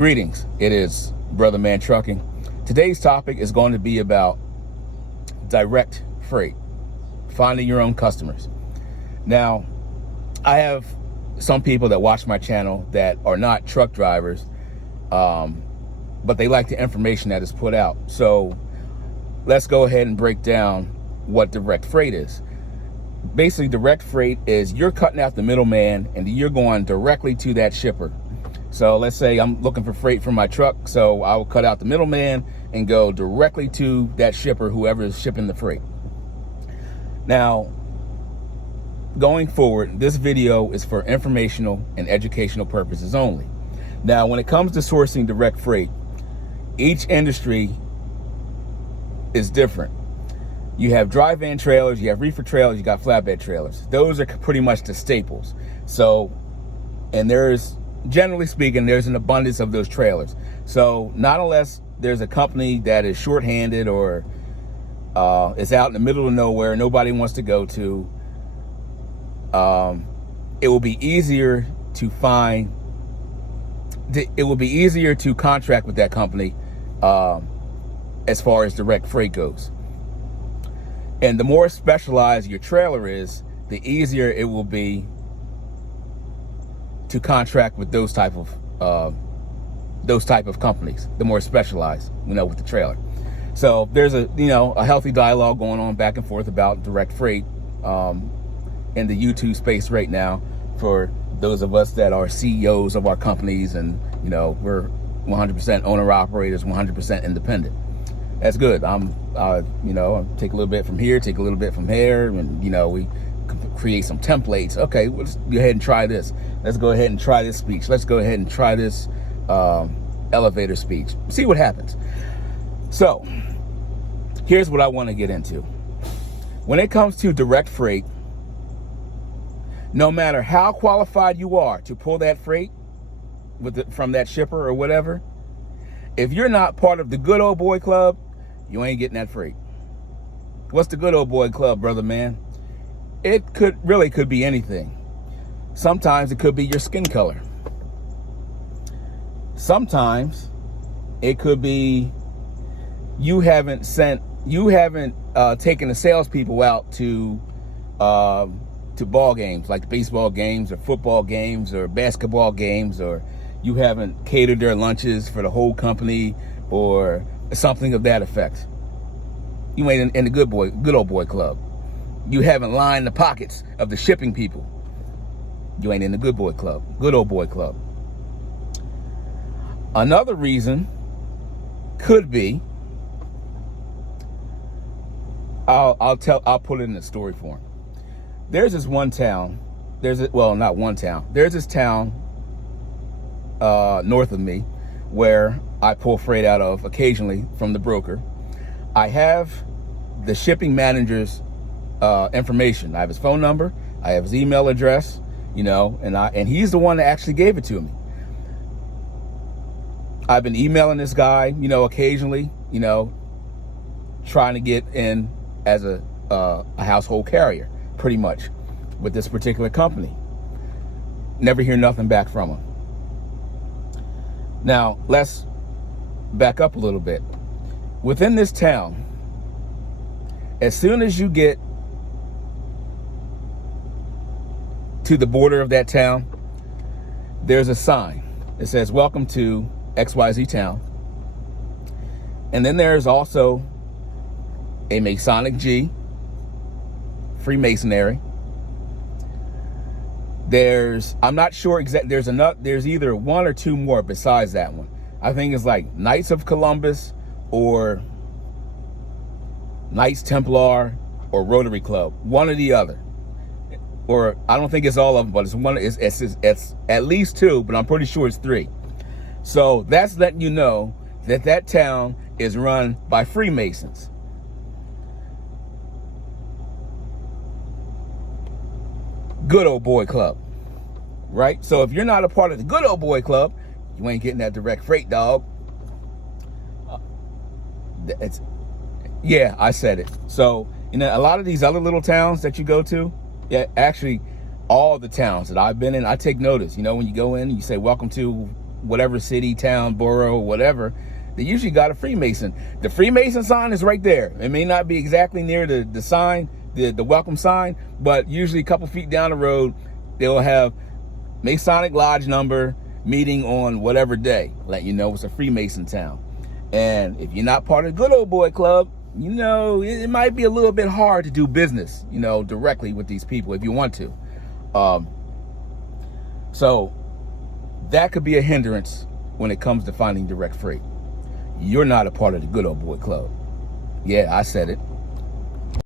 Greetings, it is Brother Man Trucking. Today's topic is going to be about direct freight, finding your own customers. Now, I have some people that watch my channel that are not truck drivers, but they like the information that is put out. So let's go ahead and break down what direct freight is. Basically, direct freight is you're cutting out the middleman and you're going directly to that shipper. So let's say I'm looking for freight for my truck, so I will cut out the middleman and go directly to that shipper, whoever is shipping the freight. Now, going forward, this video is for informational and educational purposes only. Now, when it comes to sourcing direct freight, each industry is different. You have dry van trailers, you have reefer trailers, you got flatbed trailers. Those are pretty much the staples. So, and there's, generally speaking, there's an abundance of those trailers. So not unless there's a company that is shorthanded or is out in the middle of nowhere, nobody wants to go to, it will be easier to find, it will be easier to contract with that company as far as direct freight goes. And the more specialized your trailer is, the easier it will be to contract with those type of companies, the more specialized, with the trailer. So there's a healthy dialogue going on back and forth about direct freight in the YouTube space right now for those of us that are CEOs of our companies, and we're 100% owner operators, 100% independent. That's good. I take a little bit from here, take a little bit from here, and we create some templates. Okay, let's go ahead and try this. Let's go ahead and try this speech. Let's go ahead and try this elevator speech. See what happens. So here's what I want to get into. When it comes to direct freight, no matter how qualified you are to pull that freight from that shipper or whatever, if you're not part of the good old boy club, you ain't getting that freight. What's the good old boy club, brother man? It could be anything. Sometimes it could be your skin color. Sometimes it could be you haven't taken the salespeople out to ball games, like baseball games or football games or basketball games, or you haven't catered their lunches for the whole company or something of that effect. You ain't in the good old boy club. You haven't lined the pockets of the shipping people. You ain't in the good old boy club. Another reason could be, I'll put it in the story form. There's this one town, there's this town north of me where I pull freight out of occasionally from the broker. I have the shipping manager's information. I have his phone number, I have his email address, and he's the one that actually gave it to me. I've been emailing this guy, occasionally, trying to get in as a household carrier, pretty much, with this particular company. Never hear nothing back from him. Now, let's back up a little bit. Within this town, as soon as you get to the border of that town, there's a sign that says, "Welcome to XYZ town." And then there's also a Masonic G, Freemasonry. I'm not sure exactly, there's either one or two more besides that one. I think it's like Knights of Columbus or Knights Templar or Rotary Club, one or the other. Or I don't think it's all of them, but it's at least two, but I'm pretty sure it's three. So that's letting you know that town is run by Freemasons. Good old boy club, right? So if you're not a part of the good old boy club, you ain't getting that direct freight, dog. Yeah, I said it. So a lot of these other little towns that you go to, actually all the towns that I've been in, I take notice. When you go in and you say, "Welcome to whatever city, town, borough, whatever, they usually got a Freemason. The Freemason sign is right there. It may not be exactly near the sign, the welcome sign, but usually a couple feet down the road, they'll have Masonic Lodge number, meeting on whatever day, let you know it's a Freemason town. And if you're not part of the good old boy club, you know, it might be a little bit hard to do business, you know, directly with these people if you want to. So that could be a hindrance when it comes to finding direct freight. You're not a part of the good old boy club. Yeah, I said it.